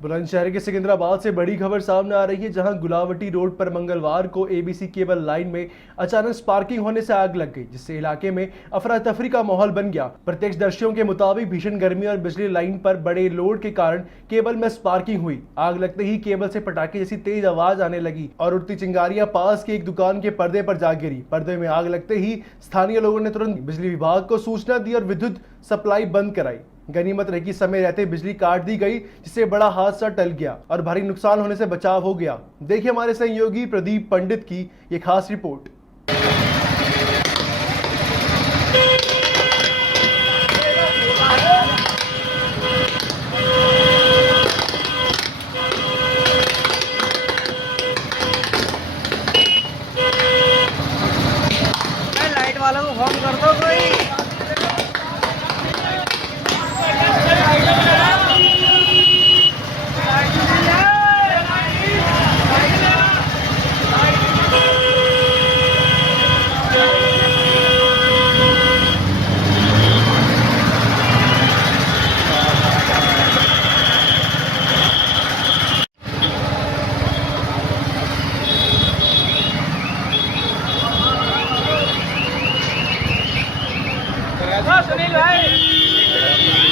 बुलंदशहर के सिकंदराबाद से बड़ी खबर सामने आ रही है, जहां गुलावटी रोड पर मंगलवार को एबीसी केबल लाइन में अचानक स्पार्किंग होने से आग लग गई, जिससे इलाके में अफरा तफरी का माहौल बन गया। प्रत्यक्षदर्शियों के मुताबिक भीषण गर्मी और बिजली लाइन पर बड़े लोड के कारण केबल में स्पार्किंग हुई। आग लगते ही केबल से पटाखे जैसी तेज आवाज आने लगी और उड़ती चिंगारियां पास की एक दुकान के पर्दे पर जा गिरी। पर्दे में आग लगते ही स्थानीय लोगों ने तुरंत बिजली विभाग को सूचना दी और विद्युत सप्लाई बंद कराई। गनीमत रही कि समय रहते बिजली काट दी गई, जिससे बड़ा हादसा टल गया और भारी नुकसान होने से बचाव हो गया। देखिए हमारे सहयोगी प्रदीप पंडित की ये खास रिपोर्ट। लाइट वालों को फोन कर दो कोई। सुनील भाई